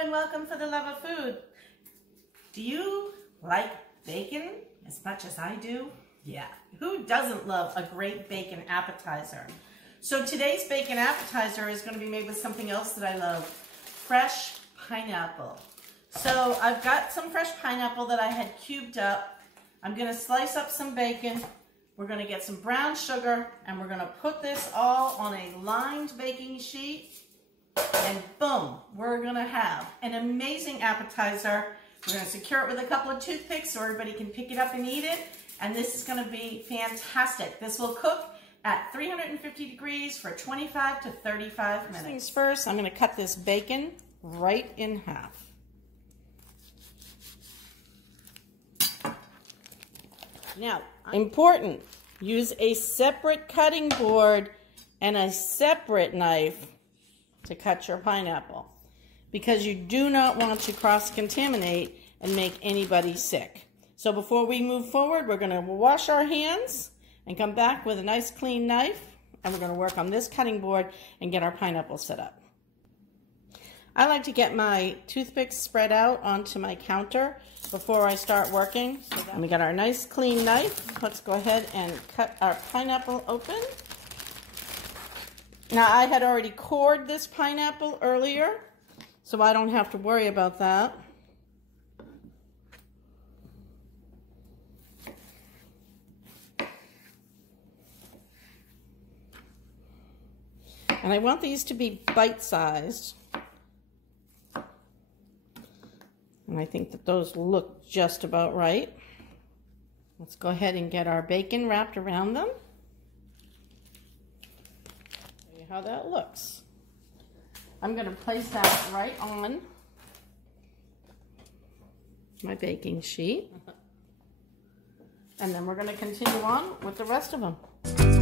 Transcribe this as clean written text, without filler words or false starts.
and welcome for the love of food. Do you like bacon as much as I do? Yeah, who doesn't love a great bacon appetizer? So today's bacon appetizer is going to be made with something else that I love, fresh pineapple. So I've got some fresh pineapple that I had cubed up. I'm going to slice up some bacon. We're going to get some brown sugar and we're going to put this all on a lined baking sheet. And boom, we're gonna have an amazing appetizer. We're gonna secure it with a couple of toothpicks so everybody can pick it up and eat it. And this is gonna be fantastic. This will cook at 350 degrees for 25 to 35 minutes. First things first, I'm gonna cut this bacon right in half. Now, important, use a separate cutting board and a separate knife to cut your pineapple, because you do not want to cross-contaminate and make anybody sick. So before we move forward, we're going to wash our hands and come back with a nice clean knife, and we're going to work on this cutting board and get our pineapple set up. I like to get my toothpicks spread out onto my counter before I start working. And we got our nice clean knife. Let's go ahead and cut our pineapple open. Now, I had already cored this pineapple earlier, so I don't have to worry about that. And I want these to be bite-sized. And I think that those look just about right. Let's go ahead and get our bacon wrapped around them. How that looks. I'm going to place that right on my baking sheet, and then we're going to continue on with the rest of them.